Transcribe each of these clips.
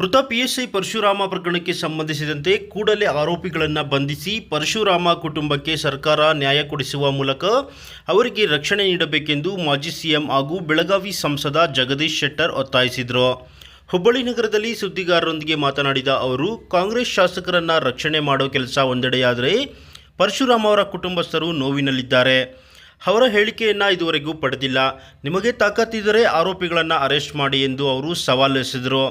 ಮೃತ ಪಿಎಸ್ಐ ಪರಶುರಾಮ ಪ್ರಕರಣಕ್ಕೆ ಸಂಬಂಧಿಸಿದಂತೆ ಕೂಡಲೇ ಆರೋಪಿಗಳನ್ನು ಬಂಧಿಸಿ ಪರಶುರಾಮ ಕುಟುಂಬಕ್ಕೆ ಸರ್ಕಾರ ನ್ಯಾಯ ಕೊಡಿಸುವ ಮೂಲಕ ಅವರಿಗೆ ರಕ್ಷಣೆ ನೀಡಬೇಕೆಂದು ಮಾಜಿ ಸಿಎಂ ಹಾಗೂ ಬೆಳಗಾವಿ ಸಂಸದ ಜಗದೀಶ್ ಶೆಟ್ಟರ್ ಒತ್ತಾಯಿಸಿದರು. ಹುಬ್ಬಳ್ಳಿ ನಗರದಲ್ಲಿ ಸುದ್ದಿಗಾರರೊಂದಿಗೆ ಮಾತನಾಡಿದ ಅವರು, ಕಾಂಗ್ರೆಸ್ ಶಾಸಕರನ್ನು ರಕ್ಷಣೆ ಮಾಡೋ ಕೆಲಸ ಒಂದೆಡೆಯಾದರೆ ಪರಶುರಾಮ ಅವರ ಕುಟುಂಬಸ್ಥರು ನೋವಿನಲ್ಲಿದ್ದಾರೆ. ಅವರ ಹೇಳಿಕೆಯನ್ನು ಇದುವರೆಗೂ ಪಡೆದಿಲ್ಲ. ನಿಮಗೆ ತಾಕತ್ತಿದ್ದರೆ ಆರೋಪಿಗಳನ್ನು ಅರೆಸ್ಟ್ ಮಾಡಿ ಎಂದು ಅವರು ಸವಾಲು ಎಸೆದರು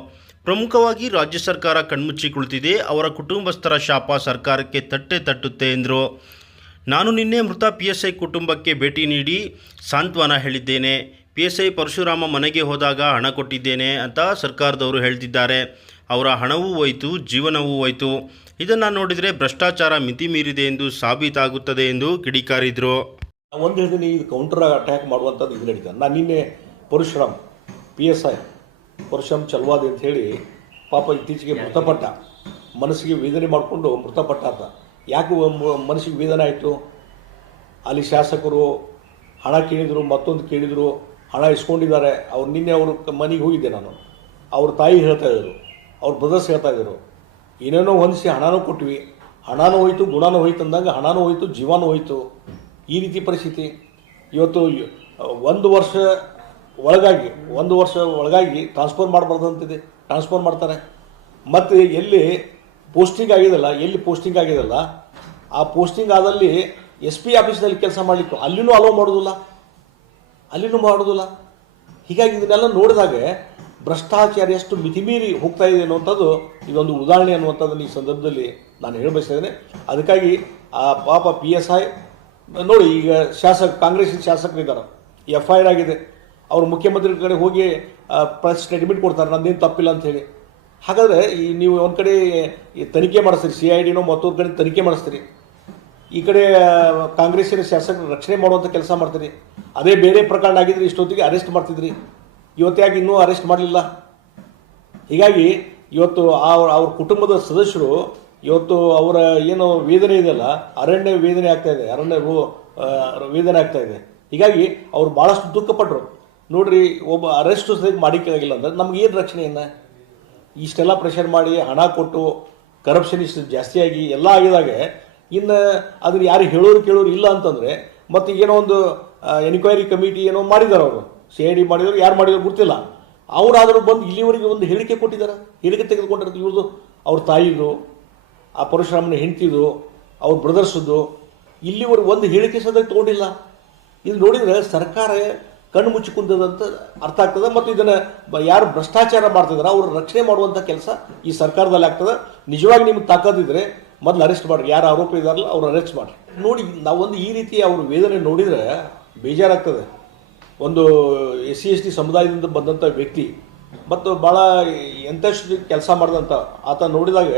ಪ್ರಮುಖವಾಗಿ ರಾಜ್ಯ ಸರ್ಕಾರ ಕಣ್ಮುಚ್ಚಿ ಕುಳಿತಿದೆ, ಅವರ ಕುಟುಂಬಸ್ಥರ ಶಾಪ ಸರ್ಕಾರಕ್ಕೆ ತಟ್ಟೆ ತಟ್ಟುತ್ತೆ ಎಂದರು. ನಾನು ನಿನ್ನೆ ಮೃತ ಪಿ ಎಸ್ ಐ ಕುಟುಂಬಕ್ಕೆ ಭೇಟಿ ನೀಡಿ ಸಾಂತ್ವನ ಹೇಳಿದ್ದೇನೆ. ಪಿ ಎಸ್ ಐ ಪರಶುರಾಮ ಮನೆಗೆ ಹೋದಾಗ ಹಣ ಕೊಟ್ಟಿದ್ದೇನೆ ಅಂತ ಸರ್ಕಾರದವರು ಹೇಳ್ತಿದ್ದಾರೆ. ಅವರ ಹಣವೂ ಹೋಯಿತು, ಜೀವನವೂ ಹೋಯಿತು. ಇದನ್ನು ನೋಡಿದರೆ ಭ್ರಷ್ಟಾಚಾರ ಮಿತಿ ಮೀರಿದೆ ಎಂದು ಸಾಬೀತಾಗುತ್ತದೆ ಎಂದು ಕಿಡಿಕಾರಿದರು. ಒಂದು ಹೇಳ್ತೀನಿ ಕೌಂಟರ್ ಅಟ್ಯಾಕ್ ಮಾಡುವಂಥದ್ದು ಇದು ನಡೀತದೆ ನಾನು ನಿನ್ನೆ Parashuram P S I Parashuram Chalwadi ಅಂತ ಹೇಳಿ ಪಾಪ ಇತ್ತೀಚೆಗೆ ಮೃತಪಟ್ಟ. ಮನಸ್ಸಿಗೆ ವೇದನೆ ಮಾಡಿಕೊಂಡು ಮೃತಪಟ್ಟ ಅಂತ ಯಾಕೆ ಮನಸ್ಸಿಗೆ ವೇದನೆ ಆಯಿತು? ಅಲ್ಲಿ ಶಾಸಕರು ಹಣ ಕೇಳಿದರು, ಮತ್ತೊಂದು ಕೇಳಿದರು, ಹಣ ಇಸ್ಕೊಂಡಿದ್ದಾರೆ. ಅವ್ರು ನಿನ್ನೆ ಅವರು ಮನೆಗೆ ಹೋಗಿದ್ದೆ ನಾನು. ಅವ್ರ ತಾಯಿ ಹೇಳ್ತಾ ಇದ್ದರು ಅವ್ರ ಬ್ರದರ್ಸ್ ಹೇಳ್ತಾ ಇದ್ದರು ಏನೇನೋ ಹೊಂದಿಸಿ ಹಣನೂ ಕೊಟ್ವಿ. ಹಣನೂ ಹೋಯ್ತು, ಗುಣನೂ ಹೋಯ್ತು ಅಂದಂಗೆ ಹಣನೂ ಹೋಯ್ತು, ಜೀವನೂ ಹೋಯ್ತು. ಈ ರೀತಿ ಪರಿಸ್ಥಿತಿ. ಇವತ್ತು ಒಂದು ವರ್ಷ ಒಳಗಾಗಿ, ಒಂದು ವರ್ಷ ಒಳಗಾಗಿ ಟ್ರಾನ್ಸ್ಫರ್ ಮಾಡಬಾರ್ದಂತಿದೆ. ಟ್ರಾನ್ಸ್ಫರ್ ಮಾಡ್ತಾರೆ. ಮತ್ತು ಎಲ್ಲಿ ಪೋಸ್ಟಿಂಗ್ ಆಗಿದೆಲ್ಲ, ಎಲ್ಲಿ ಪೋಸ್ಟಿಂಗ್ ಆಗಿದೆಲ್ಲ, ಆ ಪೋಸ್ಟಿಂಗ್ ಆದಲ್ಲಿ ಎಸ್ ಪಿ ಆಫೀಸ್ನಲ್ಲಿ ಕೆಲಸ ಮಾಡಲಿಕ್ಕೆ ಅಲ್ಲಿನೂ ಅಲೋ ಮಾಡೋದಿಲ್ಲ. ಅಲ್ಲಿನೂ ಮಾಡೋದಿಲ್ಲ. ಹೀಗಾಗಿ ಇದನ್ನೆಲ್ಲ ನೋಡಿದಾಗ ಭ್ರಷ್ಟಾಚಾರ ಎಷ್ಟು ಮಿತಿಮೀರಿ ಹೋಗ್ತಾ ಇದೆ ಅನ್ನುವಂಥದ್ದು ಇದೊಂದು ಉದಾಹರಣೆ ಅನ್ನುವಂಥದ್ದನ್ನು ಈ ಸಂದರ್ಭದಲ್ಲಿ ನಾನು ಹೇಳಬಯಸಿದ್ದೇನೆ ಅದಕ್ಕಾಗಿ ಆ ಪಾಪ ಪಿ ಎಸ್ ಐ ನೋಡಿ ಈಗ ಶಾಸಕ ಕಾಂಗ್ರೆಸ್ ಶಾಸಕರಿದ್ದಾರೆ. ಎಫ್ ಐ ಆರ್ ಆಗಿದೆ. ಅವರು ಮುಖ್ಯಮಂತ್ರಿ ಕಡೆ ಹೋಗಿ ಸ್ಟೇಟ್ಮೆಂಟ್ ಕೊಡ್ತಾರೆ, ನಂದೇನು ತಪ್ಪಿಲ್ಲ ಅಂತ ಹೇಳಿ. ಹಾಗಾದರೆ ಈ ನೀವು ಒಂದು ಕಡೆ ತನಿಖೆ ಮಾಡಿಸ್ತೀರಿ ಸಿ ಐ ಡಿನೋ ಮತ್ತೊಂದು ಕಡೆ ತನಿಖೆ ಮಾಡಿಸ್ತೀರಿ. ಈ ಕಡೆ ಕಾಂಗ್ರೆಸ್ಸಿನ ಶಾಸಕರು ರಕ್ಷಣೆ ಮಾಡುವಂಥ ಕೆಲಸ ಮಾಡ್ತೀರಿ. ಅದೇ ಬೇರೆ ಪ್ರಕರಣ ಆಗಿದ್ರೆ ಇಷ್ಟೊತ್ತಿಗೆ ಅರೆಸ್ಟ್ ಮಾಡ್ತಿದ್ರಿ. ಇವತ್ತಿಯಾಗಿ ಇನ್ನೂ ಅರೆಸ್ಟ್ ಮಾಡಲಿಲ್ಲ? ಹೀಗಾಗಿ ಇವತ್ತು ಅವ್ರ ಅವ್ರ ಕುಟುಂಬದ ಸದಸ್ಯರು ಇವತ್ತು ಅವರ ಏನು ವೇದನೆ ಇದೆಯಲ್ಲ, ಅರಣ್ಯ ವೇದನೆ ಆಗ್ತಾ ಇದೆ, ಅರಣ್ಯ ವೇದನೆ ಆಗ್ತಾ ಇದೆ. ಹೀಗಾಗಿ ಅವರು ಭಾಳಷ್ಟು ದುಃಖಪಟ್ಟರು ನೋಡ್ರಿ, ಒಬ್ಬ ಅರೆಸ್ಟು ಸಹಿತ ಅಂದ್ರೆ ನಮ್ಗೆ ಏನು ರಕ್ಷಣೆಯನ್ನ ಇಷ್ಟೆಲ್ಲ ಪ್ರೆಷರ್ ಮಾಡಿ ಹಣ ಕೊಟ್ಟು ಕರಪ್ಷನ್ ಜಾಸ್ತಿಯಾಗಿ ಎಲ್ಲ ಆಗಿದಾಗ ಇನ್ನು ಅದನ್ನ ಯಾರು ಹೇಳೋರು ಕೇಳೋರು ಇಲ್ಲ ಅಂತಂದರೆ ಮತ್ತು ಏನೋ ಒಂದು ಎನ್ಕ್ವೈರಿ ಕಮಿಟಿ ಏನೋ ಮಾಡಿದ್ದಾರೆ ಅವರು. ಸಿ ಐ ಡಿ ಮಾಡಿದ್ರು, ಯಾರು ಮಾಡಿದ್ರು ಗೊತ್ತಿಲ್ಲ. ಅವರಾದರೂ ಬಂದು ಇಲ್ಲಿವರೆಗೆ ಒಂದು ಹೇಳಿಕೆ ಕೊಟ್ಟಿದ್ದಾರೆ ಹೇಳಿಕೆ ತೆಗೆದುಕೊಂಡಿರೋದು ಇವ್ರದ್ದು ಅವ್ರ ತಾಯಿದು, ಆ ಪರಶುರಾಮನ ಹೆಂಡ್ತಿದು, ಅವ್ರ ಬ್ರದರ್ಸದ್ದು ಇಲ್ಲಿವರೆಗೆ ಒಂದು ಹೇಳಿಕೆ ಸದ್ಯಕ್ಕೆ ತೊಗೊಂಡಿಲ್ಲ. ಇದು ನೋಡಿದರೆ ಸರ್ಕಾರ ಕಣ್ಣು ಮುಚ್ಚಿ ಕುಂತದಂತ ಅರ್ಥ ಆಗ್ತದೆ? ಮತ್ತು ಇದನ್ನು ಯಾರು ಭ್ರಷ್ಟಾಚಾರ ಮಾಡ್ತಿದ್ದಾರೆ ಅವ್ರ ರಕ್ಷಣೆ ಮಾಡುವಂಥ ಕೆಲಸ ಈ ಸರ್ಕಾರದಲ್ಲಿ ಆಗ್ತದೆ. ನಿಜವಾಗಿ ನಿಮ್ಗೆ ತಾಕತ್ತಿದ್ರೆ ಮೊದಲು ಅರೆಸ್ಟ್ ಮಾಡ್ರಿ. ಯಾರು ಆರೋಪ ಇದಾರಲ್ಲ ಅವ್ರು ಅರೆಸ್ಟ್ ಮಾಡ್ರಿ. ನೋಡಿ, ನಾವೊಂದು ಈ ರೀತಿ ಅವ್ರ ವೇದನೆ ನೋಡಿದರೆ ಬೇಜಾರಾಗ್ತದೆ. ಒಂದು ಎಸ್ ಸಿ ಎಸ್ ಟಿ ಸಮುದಾಯದಿಂದ ಬಂದಂಥ ವ್ಯಕ್ತಿ ಮತ್ತು ಭಾಳ ಎಂಥಷ್ಟು ಕೆಲಸ ಮಾಡಿದಂಥ ಆತ ನೋಡಿದಾಗ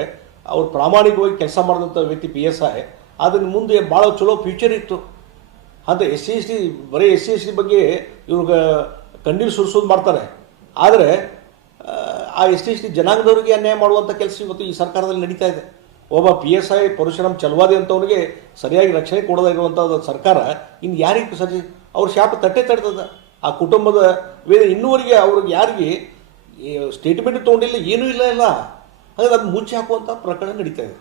ಅವ್ರು ಪ್ರಾಮಾಣಿಕವಾಗಿ ಕೆಲಸ ಮಾಡಿದಂಥ ವ್ಯಕ್ತಿ ಪಿ ಎಸ್ ಐ. ಅದನ್ನು ಮುಂದೆ ಭಾಳ ಚಲೋ ಫ್ಯೂಚರ್ ಇತ್ತು. ಅಂತ ಎಸ್ ಸಿ ಎಸ್ ಟಿ ಬರೀ ಎಸ್ ಸಿ ಎಸ್ ಟಿ ಬಗ್ಗೆ ಇವ್ರಿಗೆ ಕಣ್ಣೀರು ಸುರಿಸೋದು ಮಾಡ್ತಾರೆ. ಆದರೆ, ಆ ಎಸ್ ಟಿ ಎಸ್ ಟಿ ಜನಾಂಗದವರಿಗೆ ಅನ್ಯಾಯ ಮಾಡುವಂಥ ಕೆಲಸ ಇವತ್ತು ಈ ಸರ್ಕಾರದಲ್ಲಿ ನಡೀತಾ ಇದೆ. ಒಬ್ಬ P S I Parashuram Chaluvadi ಅಂತವನಿಗೆ ಸರಿಯಾಗಿ ರಕ್ಷಣೆ ಕೊಡದೇ ಇರುವಂಥದ್ದು ಸರ್ಕಾರ ಇನ್ನು ಯಾರಿಗೆ ಸರಿ ಅವ್ರ ಶಾಪ ತಟ್ಟೆ ತಡ್ತದ ಆ ಕುಟುಂಬದ ವೇದ ಇನ್ನೂವರೆಗೆ ಅವ್ರಿಗೆ ಯಾರಿಗೆ ಸ್ಟೇಟ್ಮೆಂಟ್ ತೊಗೊಂಡಿಲ್ಲ, ಏನೂ ಇಲ್ಲ ಇಲ್ಲ ಹಾಗಾದ್ರೆ ಅದು ಮುಚ್ಚಿ ಹಾಕುವಂಥ ಪ್ರಕರಣ ನಡೀತಾ ಇದೆ.